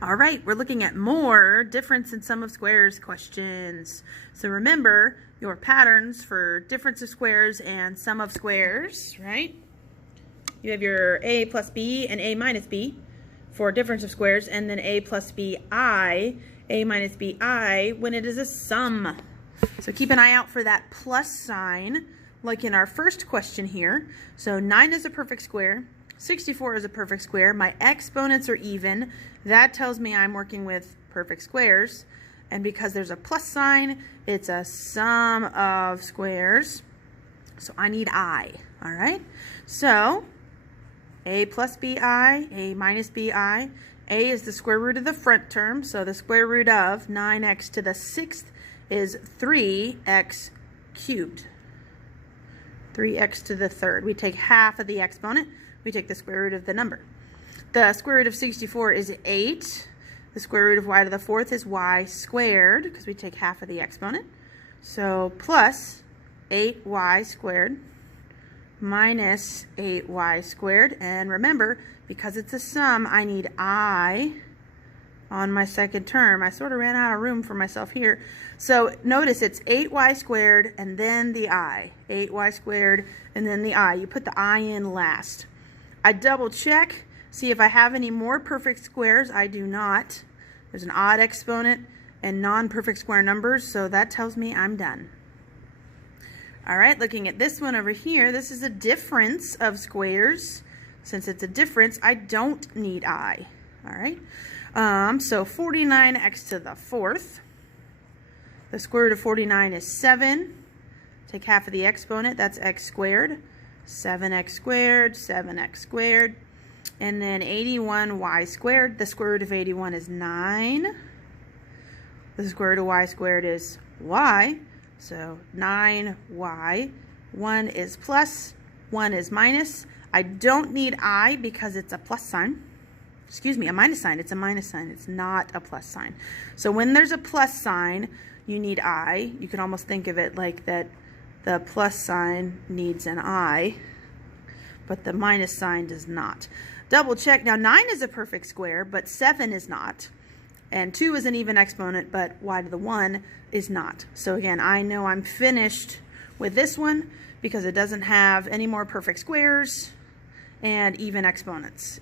All right, we're looking at more difference in sum of squares questions. So remember your patterns for difference of squares and sum of squares, right? You have your a plus b and a minus b for difference of squares, and then a plus bi, a minus bi when it is a sum. So keep an eye out for that plus sign, like in our first question here. So 9 is a perfect square. 64 is a perfect square. My exponents are even. That tells me I'm working with perfect squares. And because there's a plus sign, it's a sum of squares. So I need I, all right? So a plus bi, a minus bi. A is the square root of the front term, so the square root of 9x to the 6th is 3x cubed. 3x to the 3rd. We take half of the exponent. We take the square root of the number. The square root of 64 is 8. The square root of y to the 4th is y squared, because we take half of the exponent. So plus 8y squared minus 8y squared. And remember, because it's a sum, I need I on my second term. I sort of ran out of room for myself here. So notice it's 8y squared and then the I. 8y squared and then the I. You put the I in last. I double check, see if I have any more perfect squares. I do not. There's an odd exponent and non-perfect square numbers, so that tells me I'm done. All right, looking at this one over here, this is a difference of squares. Since it's a difference, I don't need I. All right, so 49x to the 4th. The square root of 49 is 7. Take half of the exponent, that's x squared. 7x squared, 7x squared. And then 81y squared. The square root of 81 is 9. The square root of y squared is y. So 9y. 1 is plus, 1 is minus. I don't need I because it's a plus sign. Excuse me, a minus sign. It's a minus sign. It's not a plus sign. So when there's a plus sign, you need I. You can almost think of it like that the plus sign needs an I, but the minus sign does not. Double check. Now 9 is a perfect square, but 7 is not. And 2 is an even exponent, but y to the 1 is not. So again, I know I'm finished with this one because it doesn't have any more perfect squares and even exponents.